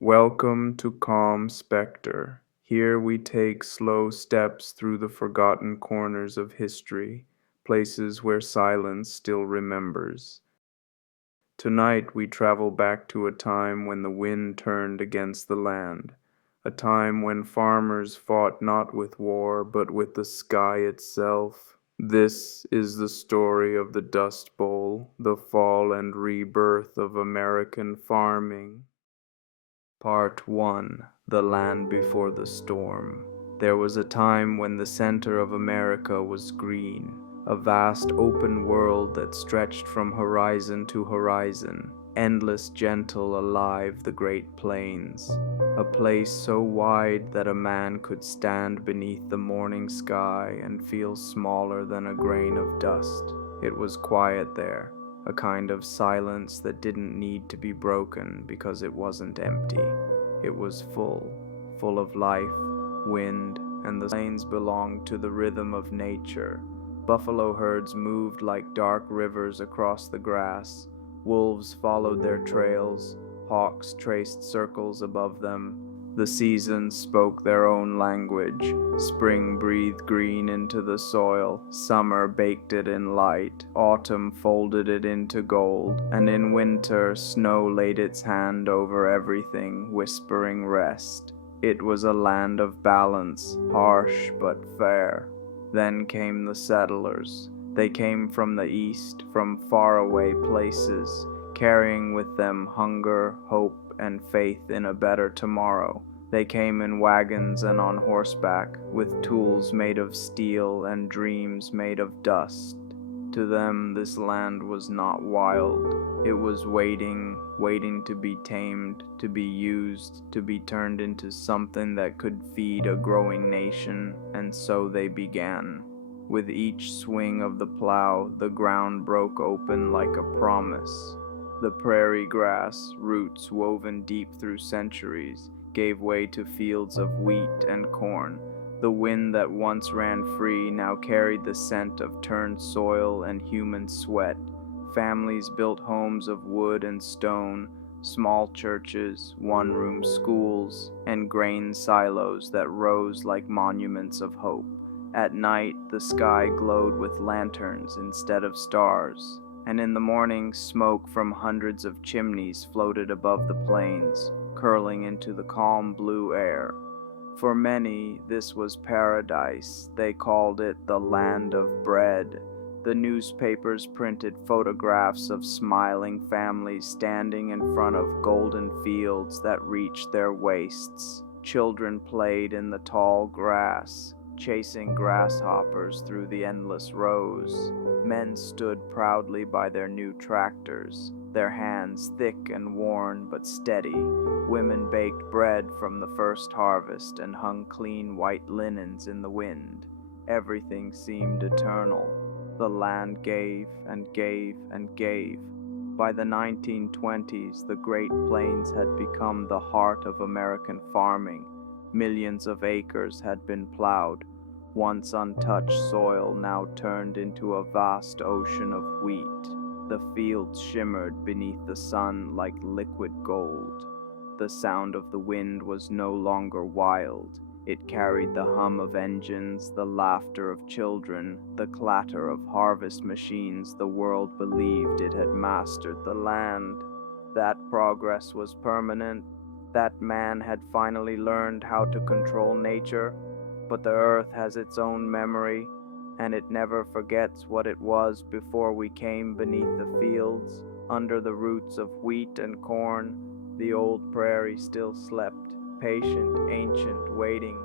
Welcome to calmSpectre. Here we take slow steps through the forgotten corners of history, places where silence still remembers. Tonight we travel back to a time when the wind turned against the land, a time when farmers fought not with war but with the sky itself. This is the story of the Dust Bowl, the fall and rebirth of American farming. Part 1: The Land Before the Storm. There was a time when the center of America was green, a vast open world that stretched from horizon to horizon, endless, gentle, alive, the Great Plains, a place so wide that a man could stand beneath the morning sky and feel smaller than a grain of dust. It was quiet there, a kind of silence that didn't need to be broken because it wasn't empty. It was full of life, wind, and the plains belonged to the rhythm of nature. Buffalo herds moved like dark rivers across the grass. Wolves followed their trails. Hawks traced circles above them. The seasons spoke their own language. Spring breathed green into the soil. Summer baked it in light. Autumn folded it into gold. And in winter, snow laid its hand over everything, whispering rest. It was a land of balance, harsh but fair. Then came the settlers. They came from the east, from faraway places, carrying with them hunger, hope, and faith in a better tomorrow. They came in wagons and on horseback, with tools made of steel and dreams made of dust. To them, this land was not wild. It was waiting to be tamed, to be used, to be turned into something that could feed a growing nation, and so they began. With each swing of the plow, the ground broke open like a promise. The prairie grass, roots woven deep through centuries, gave way to fields of wheat and corn. The wind that once ran free now carried the scent of turned soil and human sweat. Families built homes of wood and stone, small churches, one-room schools, and grain silos that rose like monuments of hope. At night, the sky glowed with lanterns instead of stars, and in the morning, smoke from hundreds of chimneys floated above the plains, curling into the calm blue air. For many, this was paradise. They called it the land of bread. The newspapers printed photographs of smiling families standing in front of golden fields that reached their waists. Children played in the tall grass, chasing grasshoppers through the endless rows. Men stood proudly by their new tractors, their hands thick and worn but steady. Women baked bread from the first harvest and hung clean white linens in the wind. Everything seemed eternal. The land gave and gave and gave. By the 1920s, the Great Plains had become the heart of American farming. Millions of acres had been plowed. Once untouched soil now turned into a vast ocean of wheat. The fields shimmered beneath the sun like liquid gold. The sound of the wind was no longer wild. It carried the hum of engines, the laughter of children, the clatter of harvest machines. The world believed it had mastered the land. That progress was permanent. That man had finally learned how to control nature. But the earth has its own memory, and it never forgets what it was before we came beneath the fields, under the roots of wheat and corn. The old prairie still slept, patient, ancient, waiting.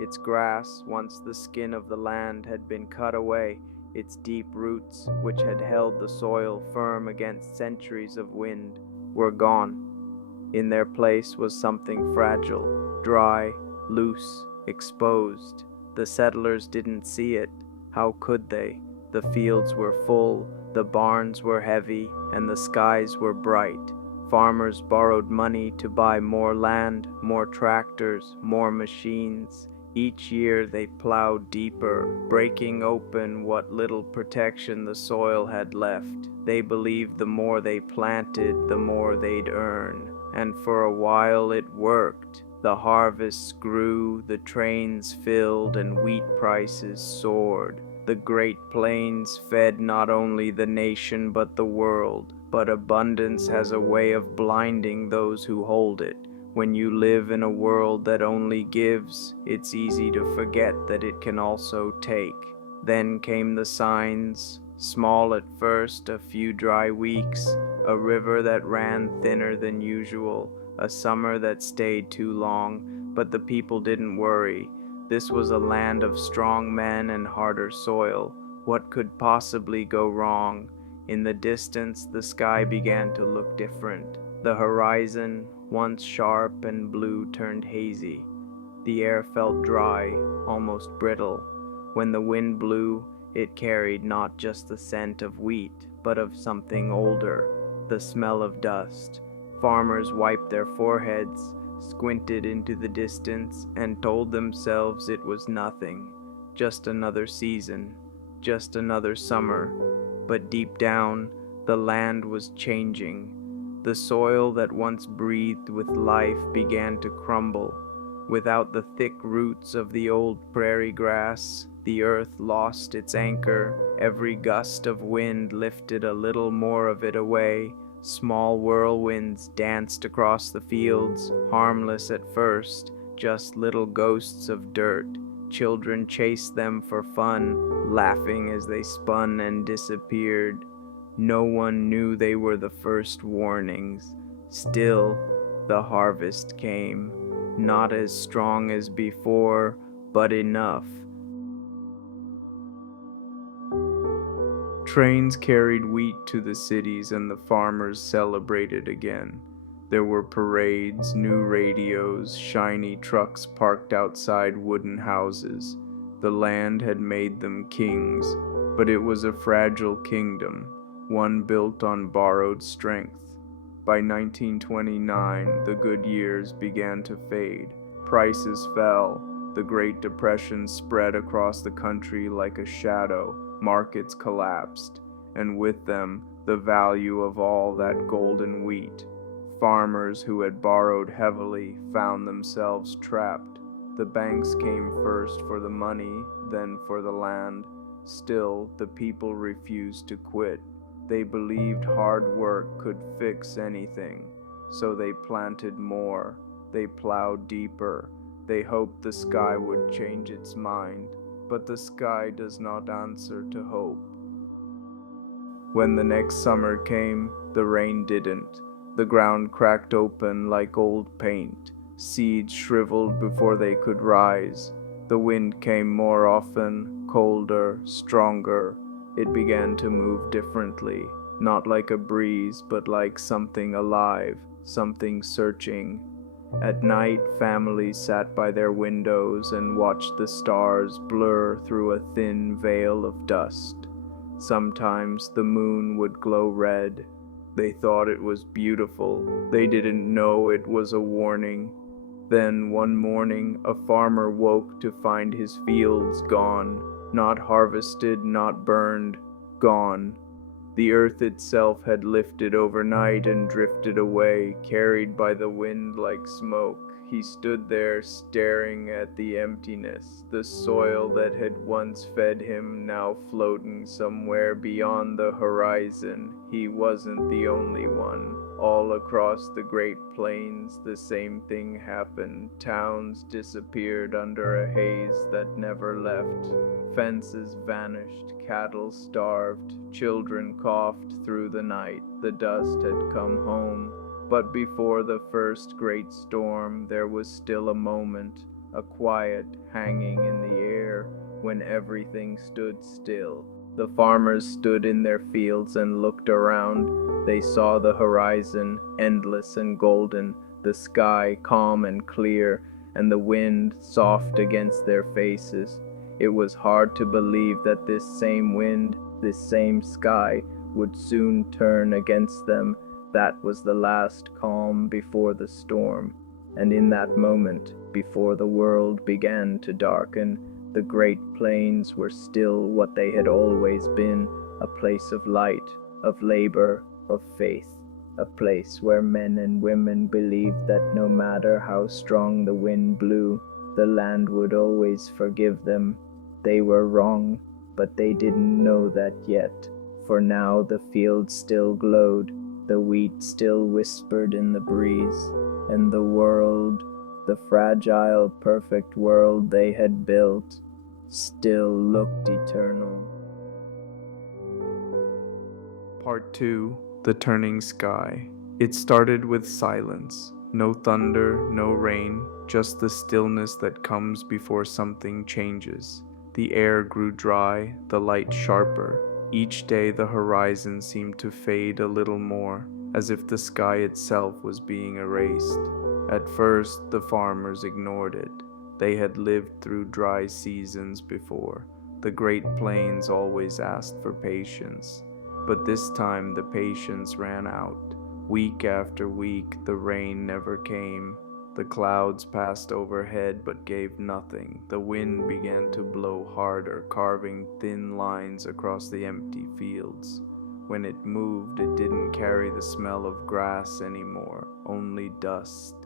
Its grass, once the skin of the land, had been cut away. Its deep roots, which had held the soil firm against centuries of wind, were gone. In their place was something fragile, dry, loose, exposed. The settlers didn't see it. How could they? The fields were full, the barns were heavy, and the skies were bright. Farmers borrowed money to buy more land, more tractors, more machines. Each year they plowed deeper, breaking open what little protection the soil had left. They believed the more they planted, the more they'd earn. And for a while it worked. The harvests grew, the trains filled, and wheat prices soared. The Great Plains fed not only the nation but the world. But abundance has a way of blinding those who hold it. When you live in a world that only gives, it's easy to forget that it can also take. Then came the signs, small at first, a few dry weeks, a river that ran thinner than usual, a summer that stayed too long, but the people didn't worry. This was a land of strong men and harder soil. What could possibly go wrong? In the distance, the sky began to look different. The horizon, once sharp and blue, turned hazy. The air felt dry, almost brittle. When the wind blew, it carried not just the scent of wheat, but of something older, the smell of dust. Farmers wiped their foreheads, squinted into the distance, and told themselves it was nothing, just another season, just another summer. But deep down, the land was changing. The soil that once breathed with life began to crumble. Without the thick roots of the old prairie grass, the earth lost its anchor. Every gust of wind lifted a little more of it away. Small whirlwinds danced across the fields, harmless at first, just little ghosts of dirt. Children chased them for fun, laughing as they spun and disappeared. No one knew they were the first warnings. Still, the harvest came. Not as strong as before, but enough. Trains carried wheat to the cities and the farmers celebrated again. There were parades, new radios, shiny trucks parked outside wooden houses. The land had made them kings, but it was a fragile kingdom, one built on borrowed strength. By 1929, the good years began to fade. Prices fell. The Great Depression spread across the country like a shadow. Markets collapsed, and with them, the value of all that golden wheat. Farmers who had borrowed heavily found themselves trapped. The banks came first for the money, then for the land. Still, the people refused to quit. They believed hard work could fix anything, so they planted more, they plowed deeper, they hoped the sky would change its mind, but the sky does not answer to hope. When the next summer came, the rain didn't. The ground cracked open like old paint, seeds shriveled before they could rise. The wind came more often, colder, stronger. It began to move differently, not like a breeze, but like something alive, something searching. At night, families sat by their windows and watched the stars blur through a thin veil of dust. Sometimes the moon would glow red. They thought it was beautiful. They didn't know it was a warning. Then one morning, a farmer woke to find his fields gone. Not harvested, not burned, gone. The earth itself had lifted overnight and drifted away, carried by the wind like smoke. He stood there staring at the emptiness, the soil that had once fed him now floating somewhere beyond the horizon. He wasn't the only one. All across the Great Plains, the same thing happened. Towns disappeared under a haze that never left. Fences vanished, cattle starved, children coughed through the night. The dust had come home. But before the first great storm, there was still a moment, a quiet hanging in the air, when everything stood still. The farmers stood in their fields and looked around. They saw the horizon, endless and golden, the sky calm and clear, and the wind soft against their faces. It was hard to believe that this same wind, this same sky, would soon turn against them. That was the last calm before the storm, and in that moment, before the world began to darken, the Great Plains were still what they had always been, a place of light, of labor, of faith. a place where men and women believed that no matter how strong the wind blew, the land would always forgive them. They were wrong, but they didn't know that yet, for now the fields still glowed, the wheat still whispered in the breeze, and the world, the fragile, perfect world they had built, still looked eternal. Part 2: The Turning Sky. It started with silence. No thunder, no rain, just the stillness that comes before something changes. The air grew dry, the light sharper. Each day the horizon seemed to fade a little more, as if the sky itself was being erased. At first, the farmers ignored it. They had lived through dry seasons before. The Great Plains always asked for patience. But this time the patience ran out. Week after week, the rain never came. The clouds passed overhead but gave nothing. The wind began to blow harder, carving thin lines across the empty fields. When it moved, it didn't carry the smell of grass anymore, only dust.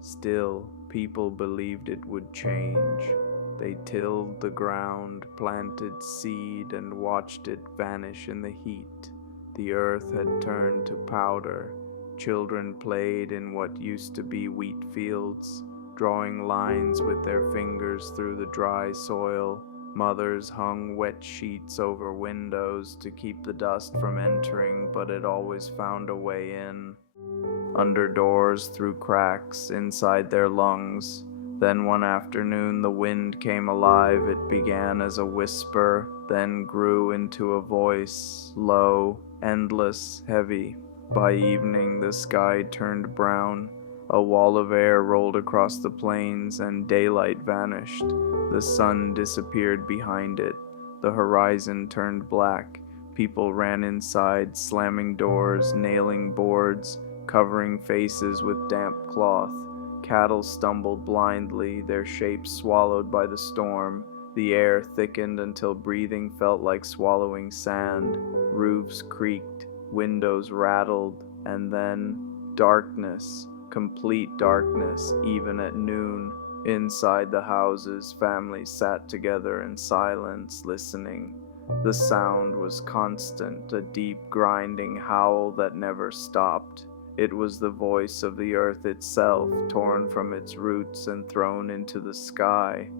Still, people believed it would change. They tilled the ground, planted seed, and watched it vanish in the heat. The earth had turned to powder. Children played in what used to be wheat fields, drawing lines with their fingers through the dry soil. Mothers hung wet sheets over windows to keep the dust from entering, but it always found a way in. Under doors, through cracks, inside their lungs. Then one afternoon the wind came alive. It began as a whisper, then grew into a voice, low, endless, heavy. By evening the sky turned brown. A wall of air rolled across the plains, and daylight vanished. The sun disappeared behind it. The horizon turned black. People ran inside, slamming doors, nailing boards, covering faces with damp cloth. Cattle stumbled blindly, their shapes swallowed by the storm. The air thickened until breathing felt like swallowing sand. Roofs creaked, windows rattled, and then darkness, complete darkness, even at noon. Inside the houses, families sat together in silence, listening. The sound was constant, a deep, grinding howl that never stopped. It was the voice of the earth itself, torn from its roots and thrown into the sky.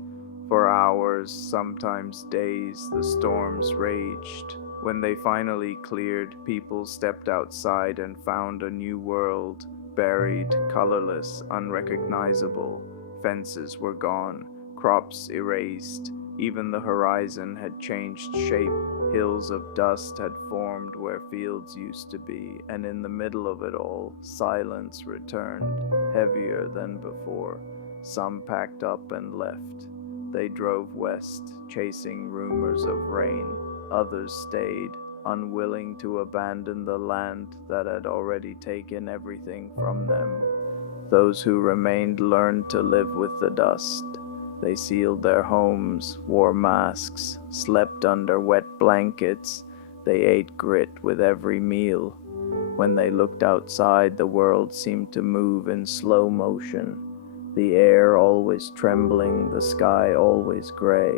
For hours, sometimes days, the storms raged. When they finally cleared, people stepped outside and found a new world, buried, colorless, unrecognizable. Fences were gone, crops erased. Even the horizon had changed shape. Hills of dust had formed where fields used to be, and in the middle of it all, silence returned, heavier than before. Some packed up and left. They drove west, chasing rumors of rain. Others stayed, unwilling to abandon the land that had already taken everything from them. Those who remained learned to live with the dust. They sealed their homes, wore masks, slept under wet blankets. They ate grit with every meal. When they looked outside, the world seemed to move in slow motion. The air always trembling, the sky always gray.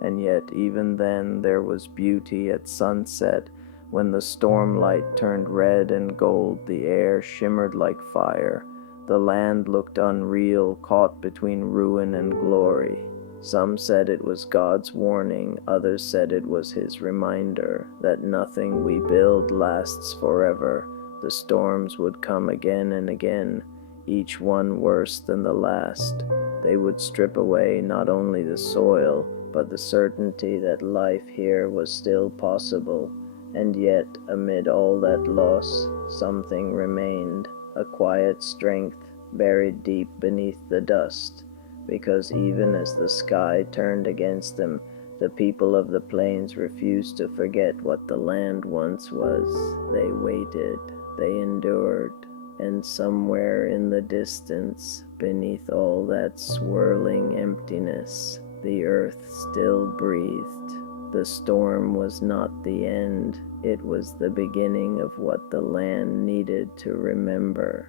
And yet even then there was beauty at sunset. When the stormlight turned red and gold, the air shimmered like fire. The land looked unreal, caught between ruin and glory. Some said it was God's warning, others said it was his reminder that nothing we build lasts forever. The storms would come again and again, each one worse than the last. They would strip away not only the soil, but the certainty that life here was still possible. And yet, amid all that loss, something remained. A quiet strength buried deep beneath the dust, because even as the sky turned against them, the people of the plains refused to forget what the land once was. They waited, they endured, and somewhere in the distance, beneath all that swirling emptiness, the earth still breathed. The storm was not the end, It was the beginning of what the land needed to remember.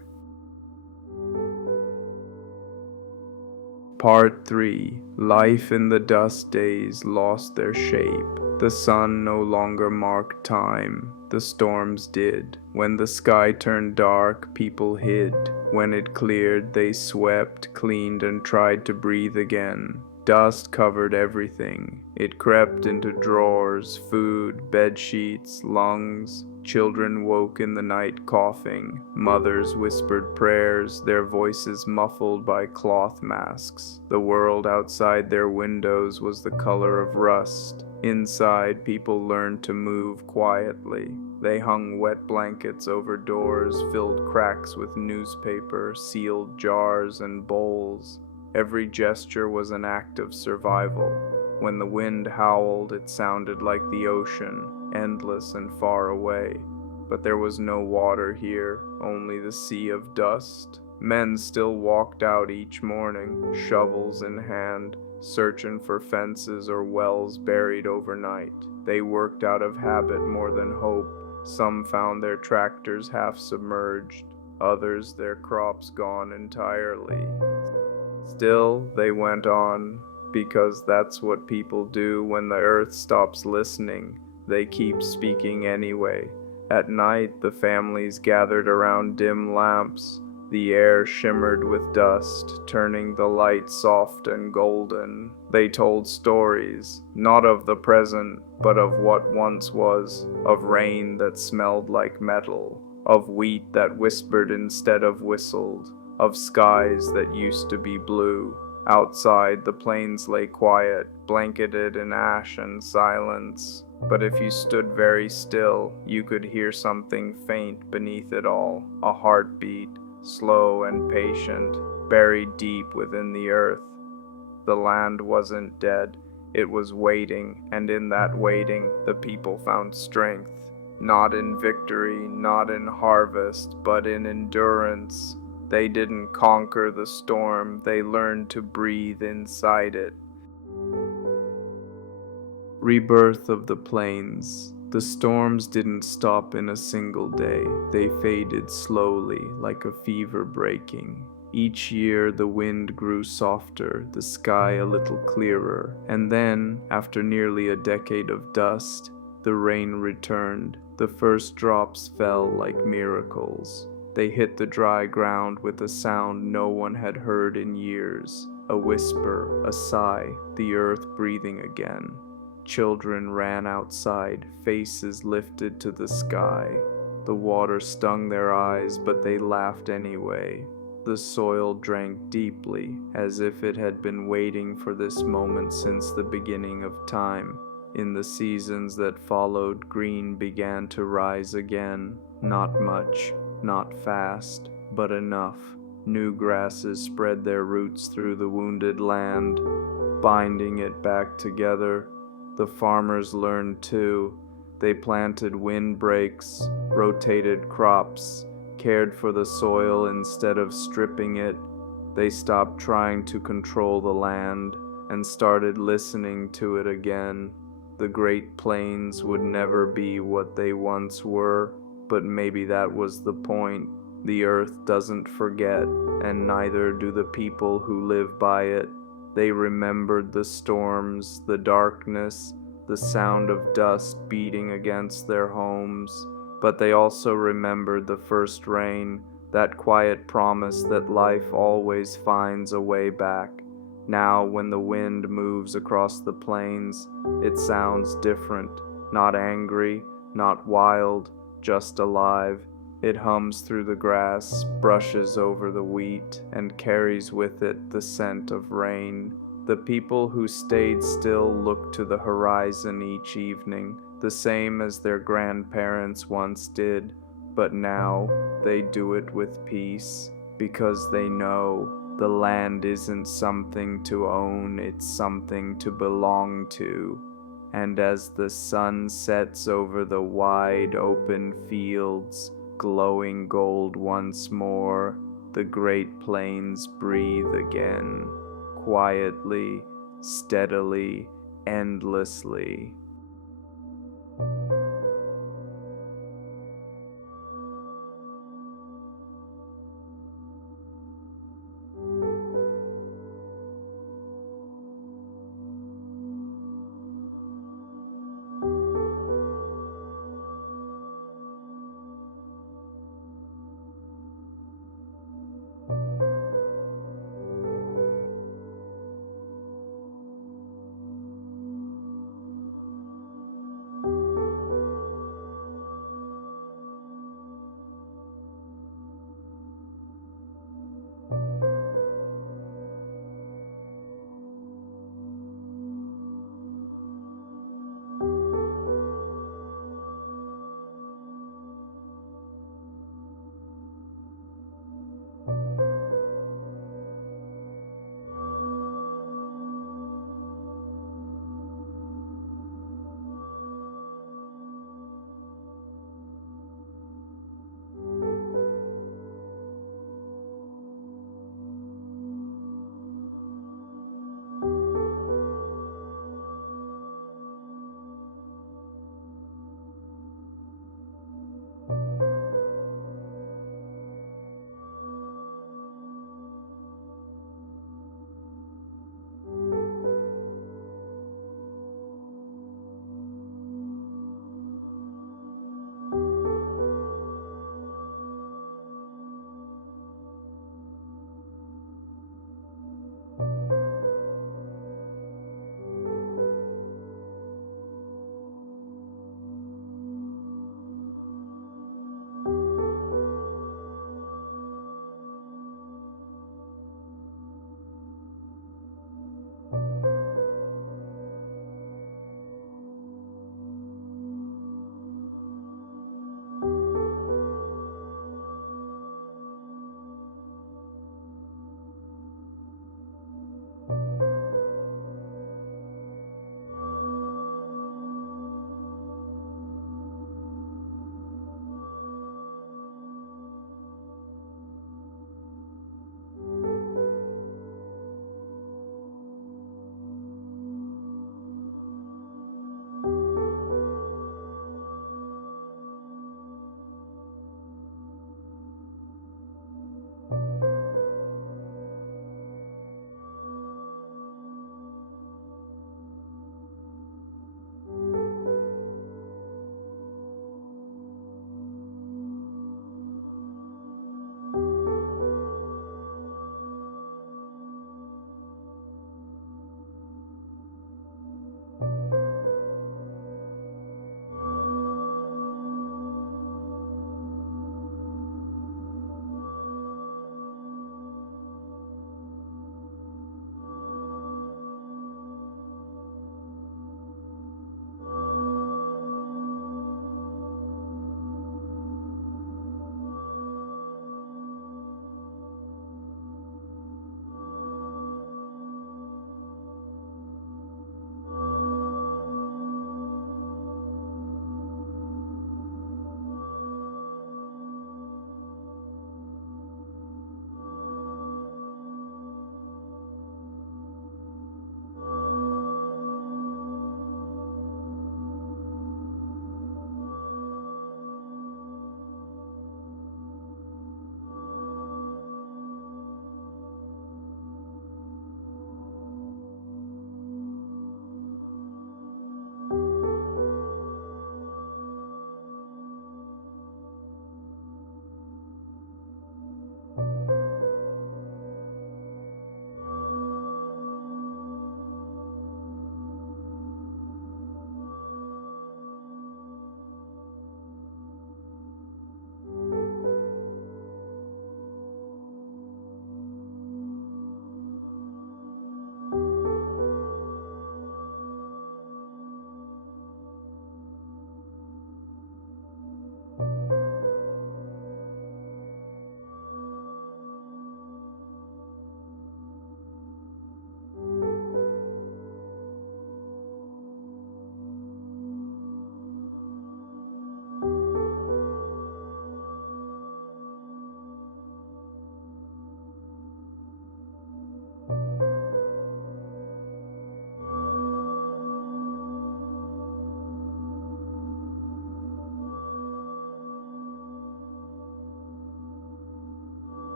Part 3. Life in the dust days lost their shape. The sun no longer marked time. The storms did. When the sky turned dark, people hid. When it cleared, they swept, cleaned, and tried to breathe again. Dust covered everything. It crept into drawers, food, bed sheets, lungs. Children woke in the night coughing. Mothers whispered prayers, their voices muffled by cloth masks. The world outside their windows was the color of rust. Inside, people learned to move quietly. They hung wet blankets over doors, filled cracks with newspaper, sealed jars and bowls. Every gesture was an act of survival. When the wind howled, it sounded like the ocean, endless and far away. But there was no water here, only the sea of dust. Men still walked out each morning, shovels in hand, searching for fences or wells buried overnight. They worked out of habit more than hope. Some found their tractors half submerged, others their crops gone entirely. Still, they went on, because that's what people do when the earth stops listening. They keep speaking anyway. At night, the families gathered around dim lamps. The air shimmered with dust, turning the light soft and golden. They told stories, not of the present, but of what once was, of rain that smelled like metal, of wheat that whispered instead of whistled, of skies that used to be blue. Outside, the plains lay quiet, blanketed in ash and silence. But if you stood very still, you could hear something faint beneath it all, a heartbeat, slow and patient, buried deep within the earth. The land wasn't dead, it was waiting, and in that waiting, the people found strength. Not in victory, not in harvest, but in endurance. They didn't conquer the storm, they learned to breathe inside it. Rebirth of the plains. The storms didn't stop in a single day. They faded slowly, like a fever breaking. Each year the wind grew softer, the sky a little clearer, and then, after nearly a decade of dust, the rain returned. The first drops fell like miracles. They hit the dry ground with a sound no one had heard in years. A whisper, a sigh, the earth breathing again. Children ran outside, faces lifted to the sky. The water stung their eyes, but they laughed anyway. The soil drank deeply, as if it had been waiting for this moment since the beginning of time. In the seasons that followed, green began to rise again. Not much, not fast, but enough. New grasses spread their roots through the wounded land, binding it back together. The farmers learned too. They planted windbreaks, rotated crops, cared for the soil instead of stripping it. They stopped trying to control the land and started listening to it again. The Great Plains would never be what they once were, but maybe that was the point. The earth doesn't forget, and neither do the people who live by it. They remembered the storms, the darkness, the sound of dust beating against their homes, but they also remembered the first rain, that quiet promise that life always finds a way back. Now, when the wind moves across the plains, it sounds different, not angry, not wild, just alive. It hums through the grass, brushes over the wheat, and carries with it the scent of rain. The people who stayed still looked to the horizon each evening, the same as their grandparents once did, but now they do it with peace, because they know the land isn't something to own, it's something to belong to. And as the sun sets over the wide open fields, glowing gold once more, the Great Plains breathe again, quietly, steadily, endlessly.